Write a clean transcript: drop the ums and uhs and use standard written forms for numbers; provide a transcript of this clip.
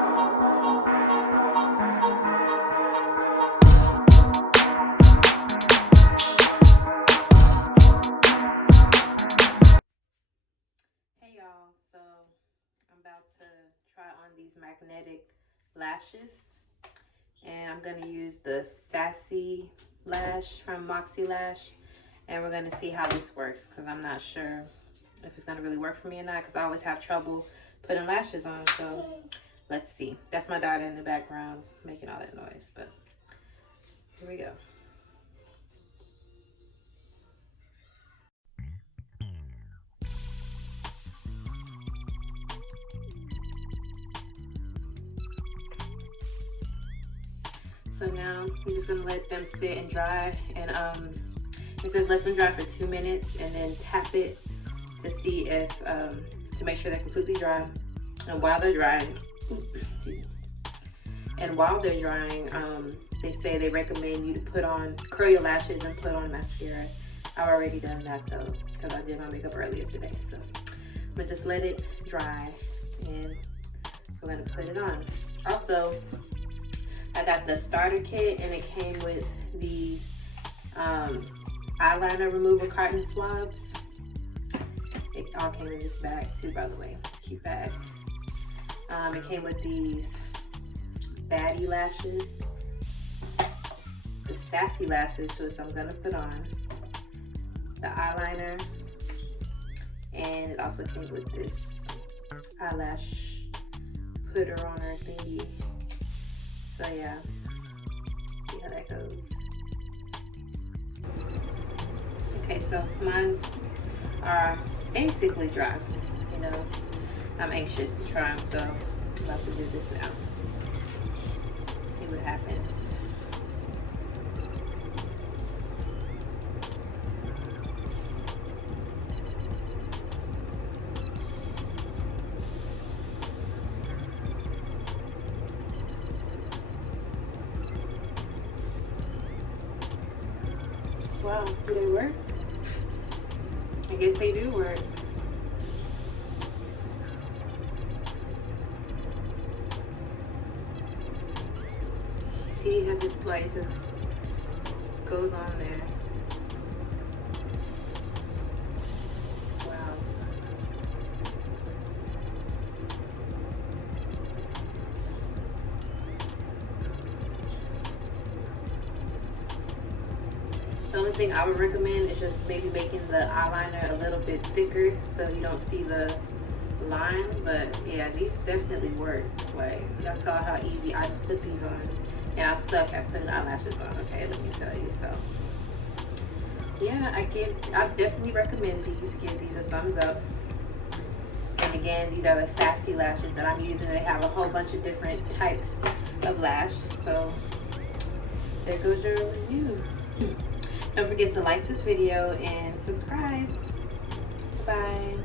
Hey y'all, so I'm about to try on these magnetic lashes, and I'm gonna use the Sassy Lash from Moxie Lash, and we're gonna see how this works because I'm not sure if it's gonna really work for me or not, because I always have trouble putting lashes on. So let's see. That's my daughter in the background making all that noise, but here we go. So now I'm just gonna let them sit and dry, and it says let them dry for 2 minutes and then tap it to see if to make sure they're completely dry. And while they're drying, they say they recommend you to curl your lashes and put on mascara. I've already done that though, because I did my makeup earlier today. So I'm gonna just let it dry and we're gonna put it on. Also, I got the starter kit and it came with these eyeliner remover cotton swabs. It all came in this bag too, by the way. It's a cute bag. It came with these baddie lashes, the sassy lashes, which I'm gonna put on, the eyeliner, and it also came with this eyelash putter on her thingy. So yeah, see how that goes. Okay, so mine's are basically dry. You know, I'm anxious to try them, so I'm about to do this now. See what happens. Wow, do they work? I guess they do work. See how this light just goes on there. Wow. The only thing I would recommend is just maybe making the eyeliner a little bit thicker so you don't see the line. But yeah, these definitely work. Like, y'all saw how easy I just put these on. And I suck at putting eyelashes on, okay, let me tell you. So yeah, I definitely recommend these. Give these a thumbs up. And again, these are the Sassy lashes that I'm using. They have a whole bunch of different types of lash. So there goes your review. Don't forget to like this video and subscribe. Bye.